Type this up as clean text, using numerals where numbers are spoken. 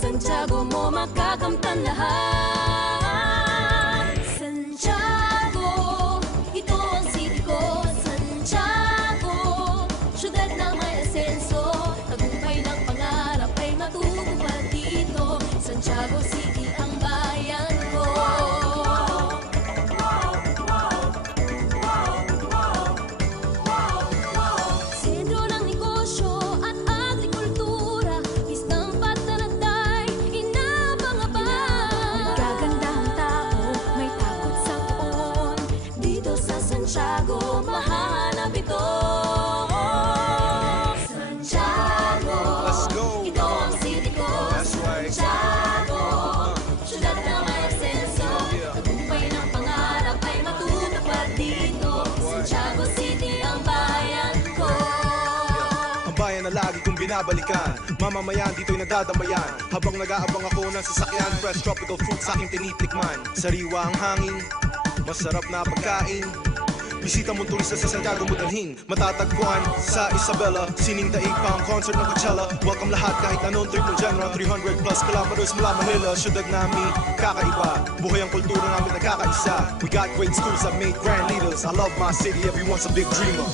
Santiago mo makakamtan lahat. Santiago, ito ang city ko. Santiago, syudad na may asenso. Tagumpay ng pangarap ay matutupad dito. Santiago City ang bayan ko. Sentro ng negosyo at agrikultura, istampat na nagday, inabang-abang. Nagagandahang tao, may takot sa poon. Dito sa Santiago, mahahanap ito. Santiago, Let's go. ito ang city ko. That's right. Santiago, syudad na may asenso. Tagumpay ng pangarap ay matutupad dito. Santiago City ang bayan ko. Ang bayan na lagi kong binabalikan. Mamamayan dito'y nadadamayan. Habang nag-aabang ako ng sasakyan, fresh tropical fruit sa aking tinitikman. Sariwa ang hangin, masarap na pagkain. Bisita mong turista sa Santiago mo dalhin. Matatagpuan sa Isabela, sining daig pa ang concert ng Coachella. Welcome lahat kahit anong trip ng genre. 300 plus kilometers mula Manila. Syudad namin kakaiba, buhay ang kultura namin nagkakaisa. We got great schools that made grand leaders. I love my city, everyone's a big dreamer.